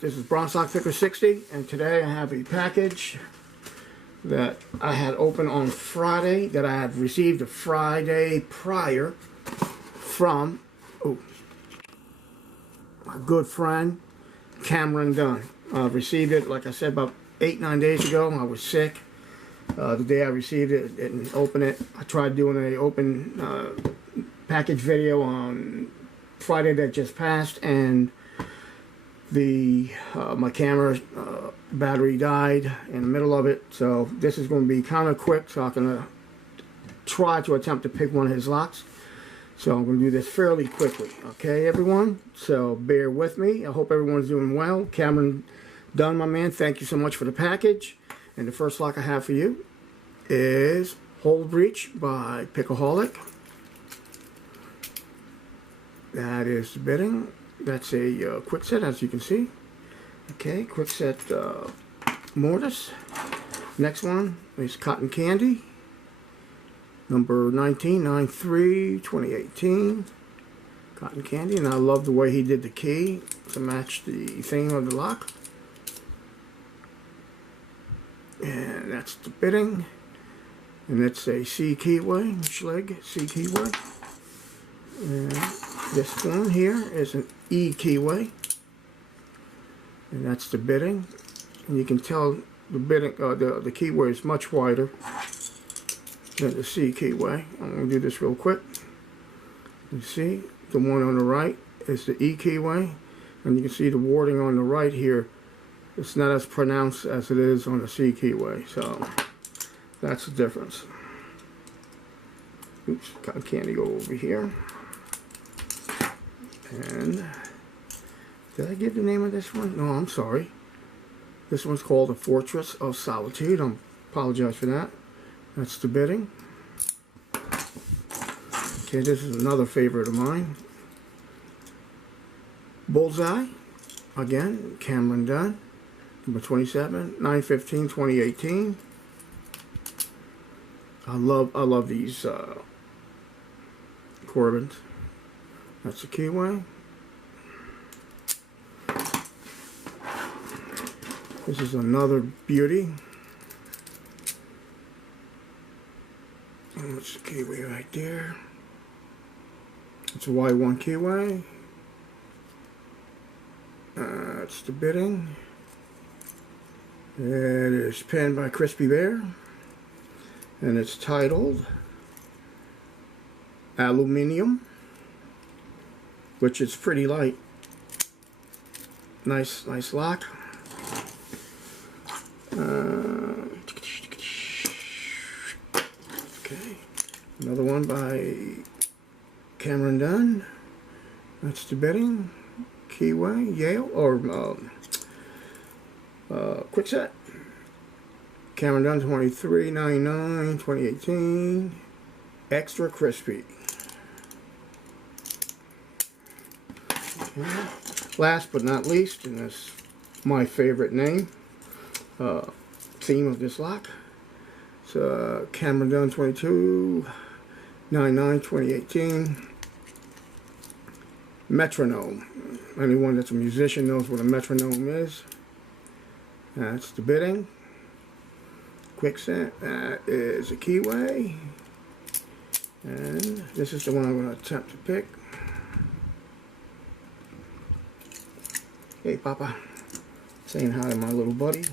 This is Bronze Lock Picker 60, and today I have a package that I had opened on Friday that I had received the Friday prior from my good friend Cameron Dunn. I received it, like I said, about 8-9 days ago. I was sick. The day I received it, didn't open it. I tried doing a open package video on Friday that just passed, and my camera battery died in the middle of it. So this is going to be kind of quick, so I'm going to try to attempt to pick one of his locks. So I'm going to do this fairly quickly, okay, everyone? So bear with me. I hope everyone's doing well. Cameron Dunn, my man, thank you so much for the package. And the first lock I have for you is Hold Breach by Pickaholic. That is the bidding. That's a quick set, as you can see. Okay, quick set mortise. Next one is Cotton Candy, number 1993, 2018. Cotton Candy, and I love the way he did the key to match the theme of the lock. And that's the bidding. And it's a C keyway, Schleg C keyway. And this one here is an E keyway, and that's the bidding. And you can tell the bidding, the keyway is much wider than the C keyway. I'm going to do this real quick. You see, the one on the right is the E keyway, and you can see the wording on the right here. It's not as pronounced as it is on the C keyway, so that's the difference. Oops, cotton candy go over here. And did I give the name of this one? No, I'm sorry. This one's called The Fortress of Solitude. I apologize for that. That's the bidding. Okay, this is another favorite of mine. Bullseye. Again, Cameron Dunn. Number 27, 9/15/2018. I love these Corbins. That's the keyway. This is another beauty. And what's the keyway right there? It's a Y1 keyway. That's the bidding. It is penned by Crispy Bear. And it's titled Aluminium, which is pretty light. Nice lock. Okay, another one by Cameron Dunn. That's the bidding. Keyway, Yale, or quick set. Cameron Dunn, 23/99/2018. Extra crispy. Okay. Last but not least, and that's my favorite name, theme of this lock. It's Cameron Dunn, 22/99/2018. Metronome. Anyone that's a musician knows what a metronome is. That's the bidding. Quick set. That is a keyway. And this is the one I'm going to attempt to pick. Hey, Papa. Saying hi to my little buddy.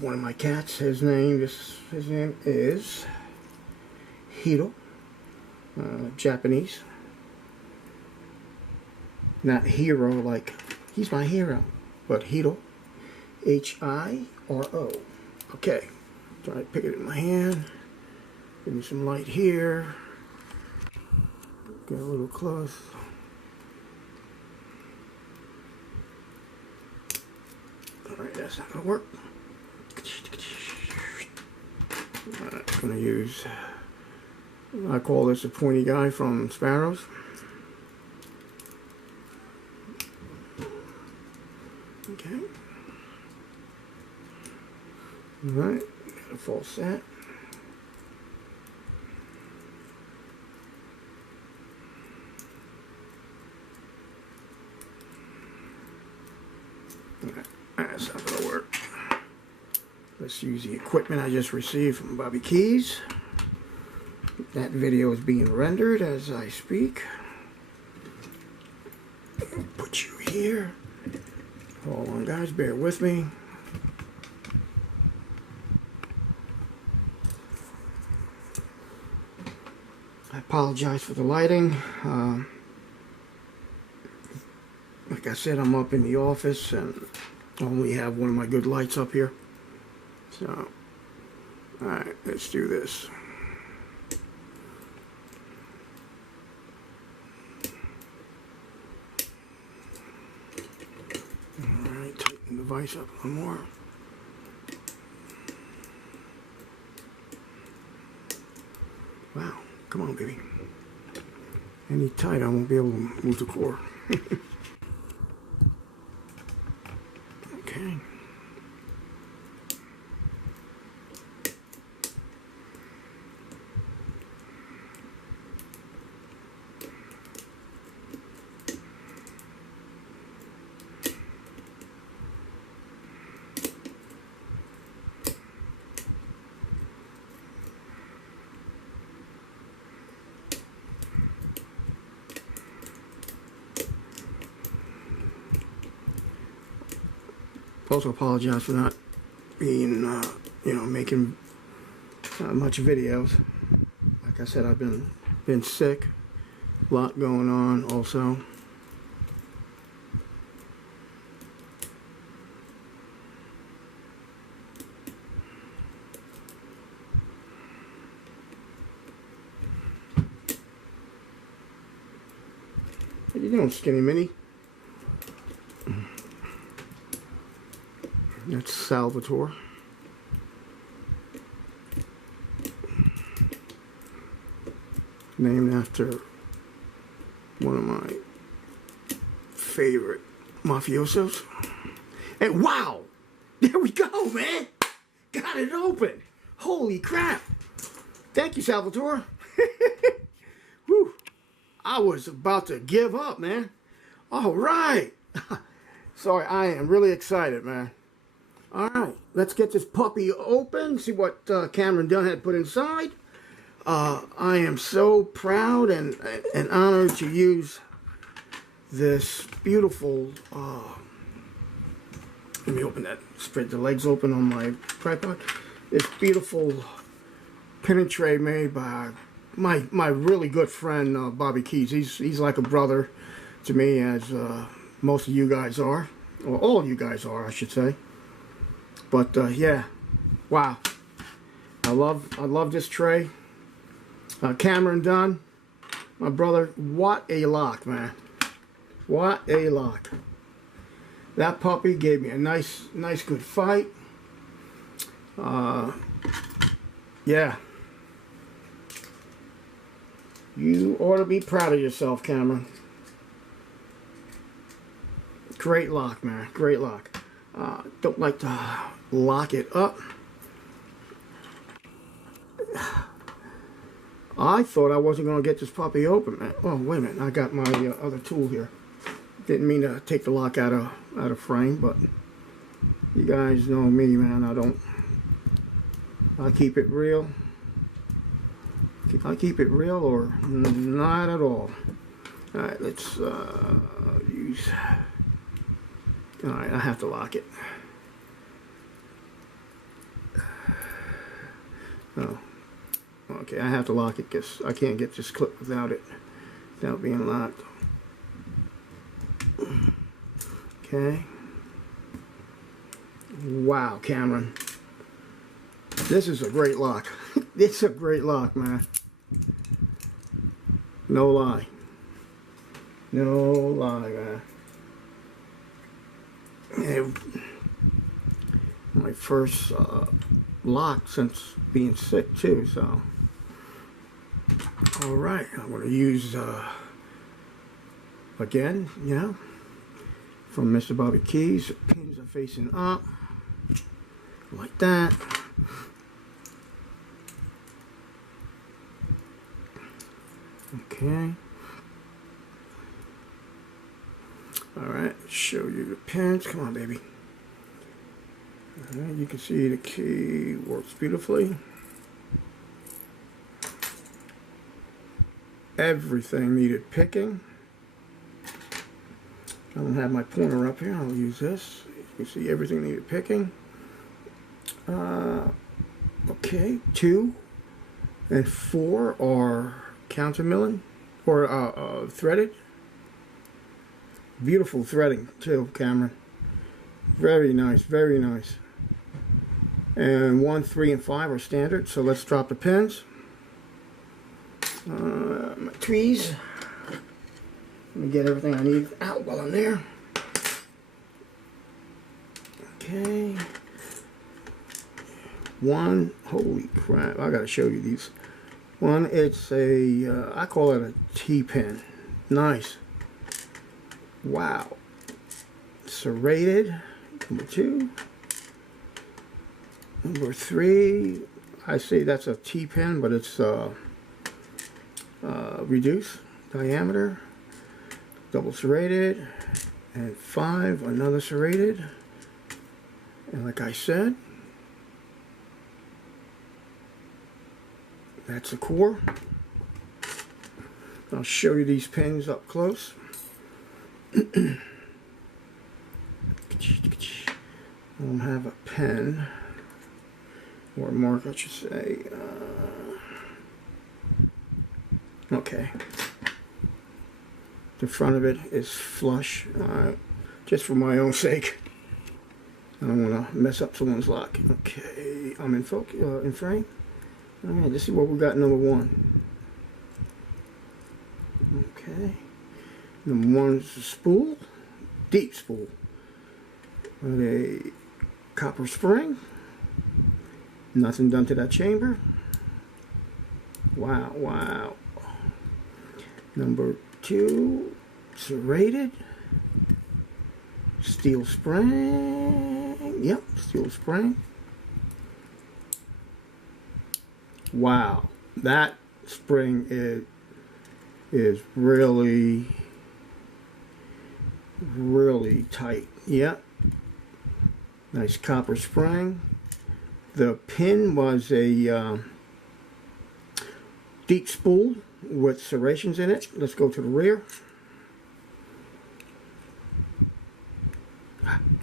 One of my cats. His name is Hiro. Japanese. Not hero like he's my hero, but Hiro. H-I-R-O. Okay. Try to pick it in my hand. Give me some light here. Get a little close. Alright, that's not going to work. I'm going to use, I call this a pointy guy from Sparrows. Okay. Alright, got a full set. That's not gonna work. Let's use the equipment I just received from Bobby Keys. That video is being rendered as I speak. Put you here. Hold on, guys, bear with me. I apologize for the lighting. Like I said, I'm up in the office and I only have one of my good lights up here. So, alright, let's do this. Alright, tighten the device up a little more. Wow, come on, baby. Any tight, I won't be able to move the core. Okay. Also apologize for not being, making much videos. Like I said, I've been sick, a lot going on also. What you doing, Skinny Mini? That's Salvatore. Named after one of my favorite mafiosos. And wow! There we go, man! Got it open! Holy crap! Thank you, Salvatore. Whew. I was about to give up, man. Alright! Sorry, I am really excited, man. Alright, let's get this puppy open, see what Cameron Dunn had put inside. I am so proud and honored to use this beautiful, let me open that, spread the legs open on my tripod. This beautiful pin and tray made by my really good friend, Bobby Keys. He's like a brother to me, as most of you guys are, or all of you guys are, I should say. But yeah, wow, I love this tray. Cameron Dunn, my brother, what a lock, man, what a lock. That puppy gave me a nice good fight. Yeah, you ought to be proud of yourself, Cameron. Great lock, man, great lock. Don't like to lock it up. I thought I wasn't going to get this puppy open, man. Oh, wait a minute. I got my other tool here. Didn't mean to take the lock out of frame, but you guys know me, man. I keep it real. I keep it real or not at all. Alright, let's use... Alright, I have to lock it. Oh. Okay, I have to lock it because I can't get this clip without being locked. Okay. Wow, Cameron. This is a great lock. It's a great lock, man. No lie. No lie, man. And my first lock since being sick too, so alright, I'm going to use again, from Mr. Bobby Keys. Pins are facing up like that. Okay. Alright, show you the pins. Come on, baby. Alright, you can see the key works beautifully. Everything needed picking. I don't have my pointer up here. I'll use this. You can see everything needed picking. Okay, 2 and 4 are countermilling or threaded. Beautiful threading too, Cameron. Very nice, very nice. And 1, 3, and 5 are standard. So let's drop the pins. My tweeze. Let me get everything I need out while I'm there. Okay. 1, holy crap, I gotta show you these. 1, it's a, I call it a T-pin. Nice. Wow. Serrated. Number 2. Number 3, I say that's a T-pin, but it's reduced diameter. Double serrated. And 5, another serrated. And like I said, that's the core. I'll show you these pins up close. I don't have a pen or a mark, I should say. Okay. The front of it is flush, just for my own sake. I don't want to mess up someone's lock. Okay, I'm in focus, in frame. Alright, let's see what we got. Number 1. Okay. Number 1 is a spool, deep spool, with a copper spring. Nothing done to that chamber. Wow, wow. Number 2, serrated, steel spring. Yep, steel spring. Wow, that spring is really tight. Yep. Nice copper spring. The pin was a deep spool with serrations in it. Let's go to the rear.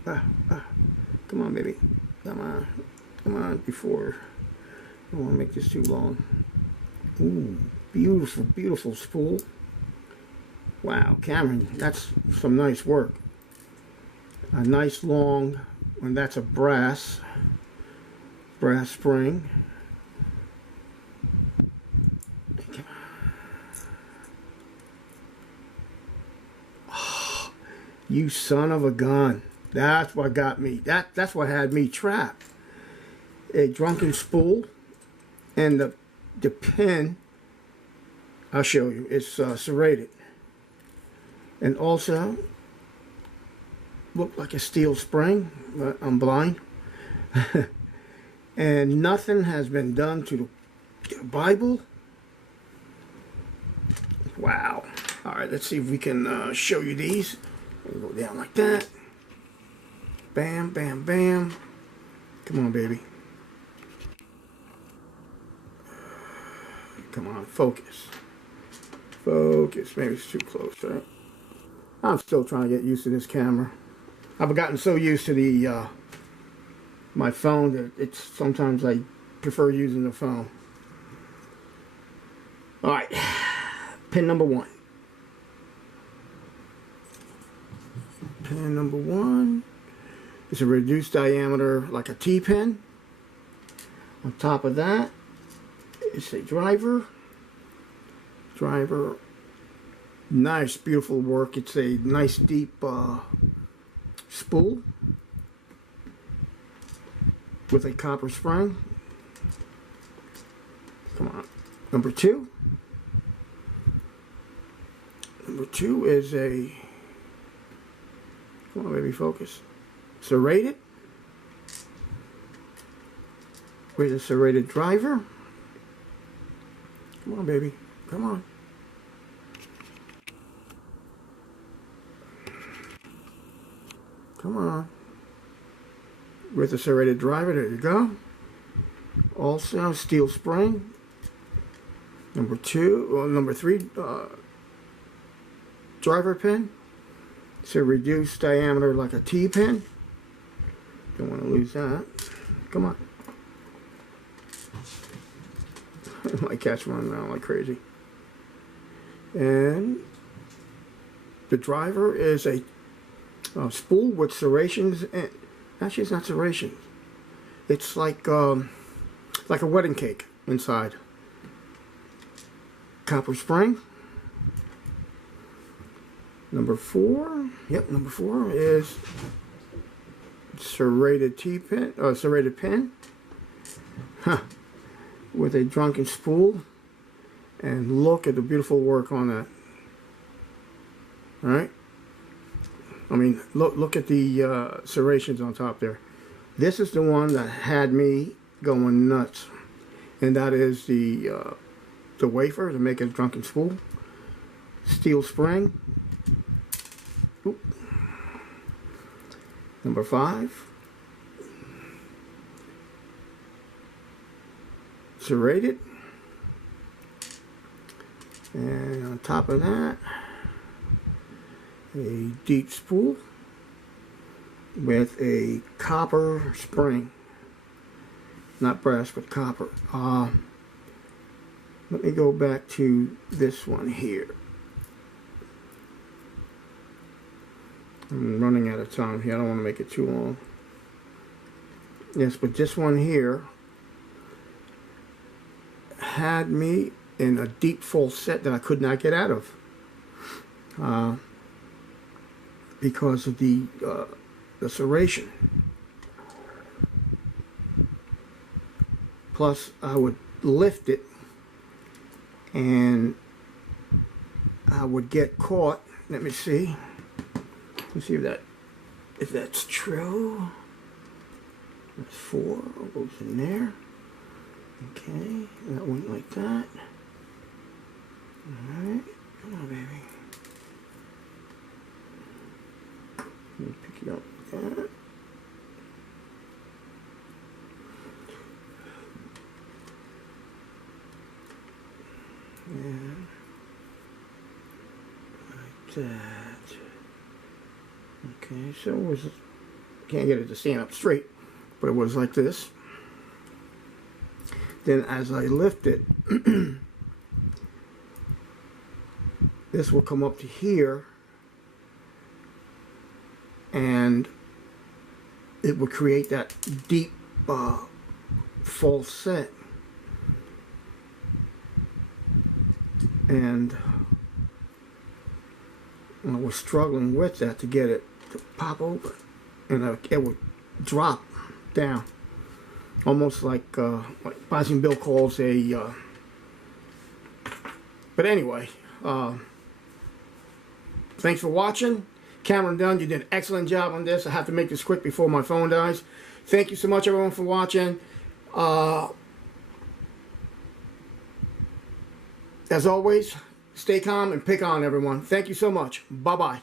Come on, baby. Come on. Come on, before. I don't want to make this too long. Ooh, beautiful, beautiful spool. Wow, Cameron, that's some nice work. A nice long, and that's a brass spring. Oh, you son of a gun. That's what got me. That's what had me trapped. A drunken spool. And the pin, I'll show you, it's serrated. And also, looked like a steel spring, but I'm blind. And nothing has been done to the Bible. Wow. Alright, let's see if we can show you these. We'll go down like that. Bam, bam, bam. Come on, baby. Come on, focus. Focus. Maybe it's too close, right? I'm still trying to get used to this camera. I've gotten so used to the my phone that it's sometimes I prefer using the phone. Alright. Pin number 1. Pin number 1. It's a reduced diameter like a T-pin. On top of that, it's a driver. Nice, beautiful work. It's a nice deep spool with a copper spring. Come on. Number 2. Number 2 is a, come on, baby, focus. Serrated. With a serrated driver. Come on, baby. Come on. Come on. With the serrated driver, there you go. Also, steel spring. Number 3 driver pin. It's a reduced diameter like a T-pin. Don't want to lose that. Come on. It might catch one around like crazy. And the driver is a spool with serrations, and actually it's not serrations. It's like a wedding cake inside. Copper spring. Number 4. Yep, number 4 is serrated T-pin, serrated pin. Huh. With a drunken spool. And look at the beautiful work on that. Alright? I mean, look at the serrations on top there. This is the one that had me going nuts. And that is the wafer to make a drunken spool. Steel spring. Oop. Number 5. Serrated. And on top of that, a deep spool with a copper spring. Not brass, but copper. Let me go back to this one here. I'm running out of time here. I don't want to make it too long. Yes, but this one here had me in a deep falset that I could not get out of because of the serration. Plus, I would lift it and I would get caught. Let me see. Let's see if that's true. That's 4 goes in there. Okay, that went like that. Alright, come on, baby. Let me pick it up like that. And like that. Okay, so it was, can't get it to stand up straight, but it was like this. Then as I lift it, this will come up to here, and it will create that deep falset. And I was struggling with that to get it to pop open, and it would drop down, almost like Bossing Bill calls a. But anyway, thanks for watching. Cameron Dunn, you did an excellent job on this. I have to make this quick before my phone dies. Thank you so much, everyone, for watching. As always, stay calm and pick on, everyone. Thank you so much. Bye-bye.